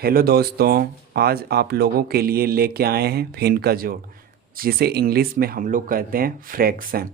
Hello दोस्तों। आज आप लोगों के लिए लेके आए हैं भिन्न का जोड़, जिसे इंग्लिश में हम लोग कहते हैं फ्रैक्शन।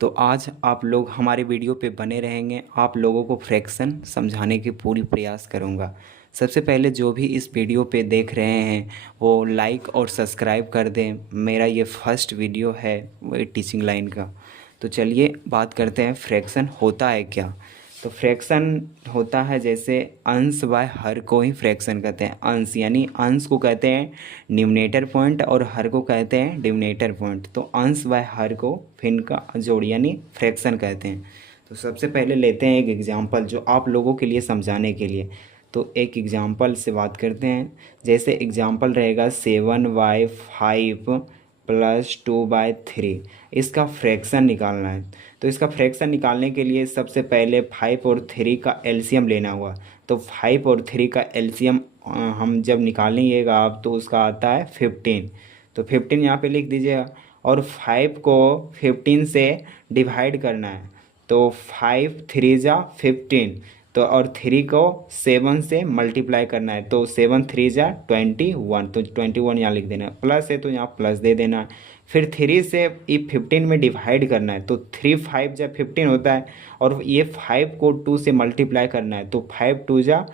तो आज आप लोग हमारे वीडियो पे बने रहेंगे। आप लोगों को फ्रैक्शन समझाने की पूरी प्रयास करूँगा। सबसे पहले जो भी इस वीडियो पे देख रहे हैं वो लाइक और सब्सक्राइब कर दें। मेरा ये फर्स्ट वीडियो है वो टीचिंग लाइन का। तो चलिए बात करते हैं फ्रैक्शन होता है क्या। तो फ्रैक्शन होता है जैसे अंश बाय हर को ही फ्रैक्शन कहते हैं। अंश यानी अंश को कहते हैं न्यूमरेटर पॉइंट और हर को कहते हैं डिनोमिनेटर पॉइंट। तो अंश बाय हर को भिन्न का जोड़ यानी फ्रैक्शन कहते हैं। तो सबसे पहले लेते हैं एक एग्जांपल जो आप लोगों के लिए समझाने के लिए। तो एक एग्जांपल से बात करते हैं। जैसे एग्जांपल रहेगा 7/5 प्लस 2/3। इसका फ्रैक्शन निकालना है। तो इसका फ्रैक्शन निकालने के लिए सबसे पहले 5 और 3 का एलसीएम लेना होगा। तो 5 और 3 का एलसीएम हम जब निकालेंगे आप तो उसका आता है 15। तो 15 यहाँ पे लिख दीजिएगा और 5 को 15 से डिवाइड करना है। तो 5 3 जा 15। तो और 3 को 7 से मल्टीप्लाई करना है। तो 7 3 जा 21। तो 21 यहाँ लिख देना है। प्लस है तो यहाँ प्लस दे देना है। फिर 3 से ये 15 में डिवाइड करना है। तो 3 5 जा 15 होता है और ये 5 को 2 से मल्टीप्लाई करना है। तो 5 2 जा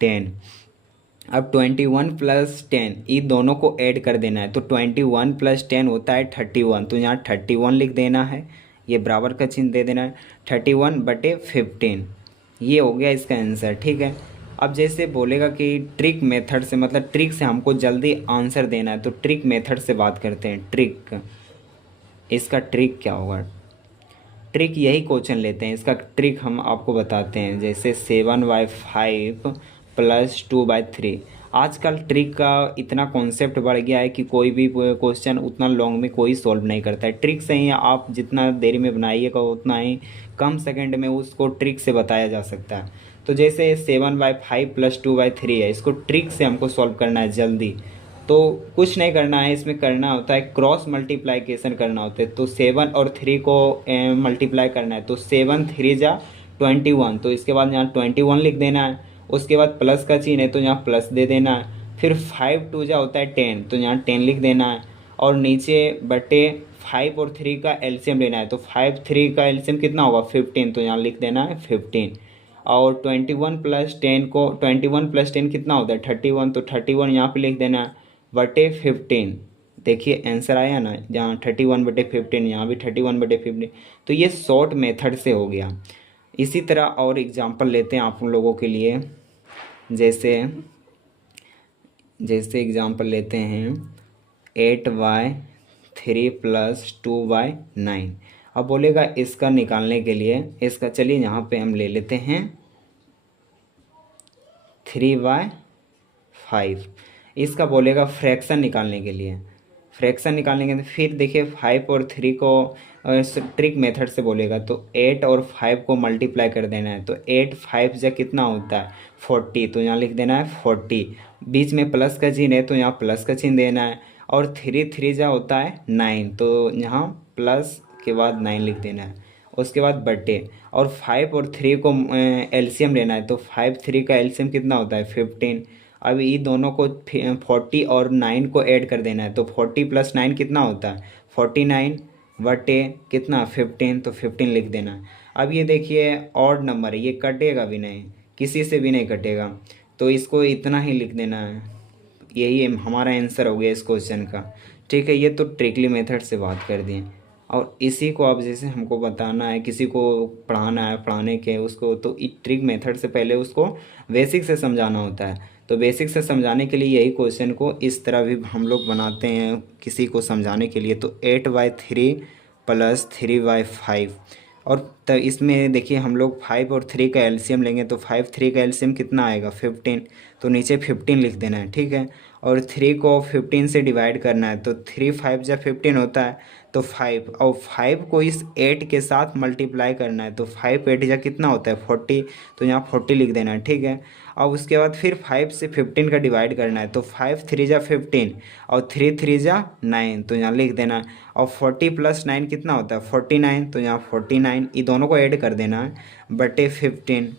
10। अब 21 प्लस 10 ये दोनों को ऐड कर देना है। तो 21 प्लस 10 होता है 31। तो यहाँ 31 लिख देना है। ये बराबर का चिन्ह दे देना है। 31/15 ये हो गया इसका आंसर। ठीक है। अब जैसे बोलेगा कि ट्रिक मेथड से, मतलब ट्रिक से हमको जल्दी आंसर देना है, तो ट्रिक मेथड से बात करते हैं। ट्रिक, इसका ट्रिक क्या होगा। ट्रिक यही क्वेश्चन लेते हैं। इसका ट्रिक हम आपको बताते हैं। जैसे 7/5 प्लस 2/3। आजकल ट्रिक का इतना कॉन्सेप्ट बढ़ गया है कि कोई भी क्वेश्चन उतना लॉन्ग में कोई सॉल्व नहीं करता है। ट्रिक से ही आप जितना देरी में बनाइएगा उतना ही कम सेकंड में उसको ट्रिक से बताया जा सकता है। तो जैसे 7/5 प्लस 2/3 है, इसको ट्रिक से हमको सॉल्व करना है जल्दी। तो कुछ नहीं करना है, इसमें करना होता है क्रॉस मल्टीप्लाइकेशन करना होता है। तो 7 और 3 को मल्टीप्लाई करना है। तो 7 3 जा 21। तो इसके बाद यहाँ 21 लिख देना है। उसके बाद प्लस का चिन्ह है तो यहाँ प्लस दे देना है। फिर 5 2 जा होता है 10। तो यहाँ 10 लिख देना है और नीचे बटे 5 और 3 का एलसीएम लेना है। तो 5 3 का एलसीएम कितना होगा 15। तो यहाँ लिख देना है 15। और 21 प्लस 10 को 21 प्लस 10 कितना होता है 31। तो 31 यहाँ पे लिख देना है बटे 15। देखिए आंसर आया ना, जहाँ 31/15 यहाँ भी 31/15। तो ये शॉर्ट मेथड से हो गया। इसी तरह और एग्जांपल लेते हैं आप लोगों के लिए। जैसे जैसे एग्जांपल लेते हैं 8/3 प्लस 2/9। अब बोलेगा इसका निकालने के लिए, इसका चलिए यहाँ पे हम ले लेते हैं 3/5। इसका बोलेगा फ्रैक्शन निकालने के लिए। फ्रैक्शन निकालने के लिए फिर देखिए 5 और 3 को ट्रिक मेथड से बोलेगा। तो 8 और 5 को मल्टीप्लाई कर देना है। तो 8 5 जा कितना होता है 40। तो यहाँ लिख देना है 40। बीच में प्लस का चिन्ह है तो यहाँ प्लस का चिन्ह देना है। और 3 3 जा होता है 9। तो यहाँ प्लस के बाद 9 लिख देना है। उसके बाद बटे और 5 और 3 को एलसीएम लेना है। तो 5 3 का एलसीएम कितना होता है 15। अब ये दोनों को 40 और 9 को ऐड कर देना है। तो 40 प्लस 9 कितना होता है 49 बटे कितना 15। तो 15 लिख देना है। अब ये देखिए ऑड नंबर है, ये कटेगा भी नहीं, किसी से भी नहीं कटेगा। तो इसको इतना ही लिख देना है। यही हमारा आंसर हो गया इस क्वेश्चन का। ठीक है। ये तो ट्रिकली मेथड से बात कर दिए। और इसी को अब जैसे हमको बताना है, किसी को पढ़ाना है, पढ़ाने के उसको, तो ट्रिक मेथड से पहले उसको बेसिक से समझाना होता है। तो बेसिक से समझाने के लिए यही क्वेश्चन को इस तरह भी हम लोग बनाते हैं किसी को समझाने के लिए। तो 8/3 प्लस 3/5। और तो इसमें देखिए हम लोग 5 और 3 का एलसीएम लेंगे। तो 5 3 का एलसीएम कितना आएगा 15। तो नीचे 15 लिख देना है। ठीक है। और 3 को 15 से डिवाइड करना है। तो 3 5 जा 15 होता है। तो 5 और 5 को इस 8 के साथ मल्टीप्लाई करना है। तो 5 8 जा कितना होता है 40। तो यहाँ 40 लिख देना है। ठीक है। और उसके बाद फिर 5 से 15 का डिवाइड करना है। तो 5 3 जा 15 और 3 3 जा 9। तो यहाँ लिख देना है। और 40 प्लस 9 कितना होता है 49। तो यहाँ 49 ये दोनों को ऐड कर देना है बटे 15।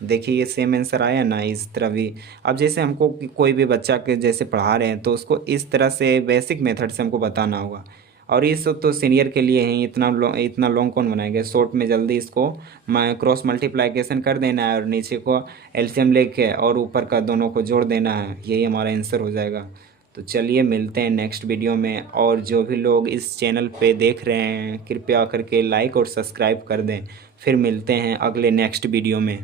देखिए ये सेम आंसर आया ना, इस तरह भी। अब जैसे हमको कोई भी बच्चा के जैसे पढ़ा रहे हैं तो उसको इस तरह से बेसिक मेथड से हमको बताना होगा। और ये सब तो सीनियर के लिए ही, इतना लॉन्ग कौन बनाएगा, शॉर्ट में जल्दी इसको क्रॉस मल्टीप्लाइकेशन कर देना है और नीचे को एलसीएम लेके और ऊपर का दोनों को जोड़ देना है, यही हमारा आंसर हो जाएगा। तो चलिए मिलते हैं नेक्स्ट वीडियो में। और जो भी लोग इस चैनल पे देख रहे हैं कृपया करके लाइक और सब्सक्राइब कर दें। फिर मिलते हैं अगले नेक्स्ट वीडियो में।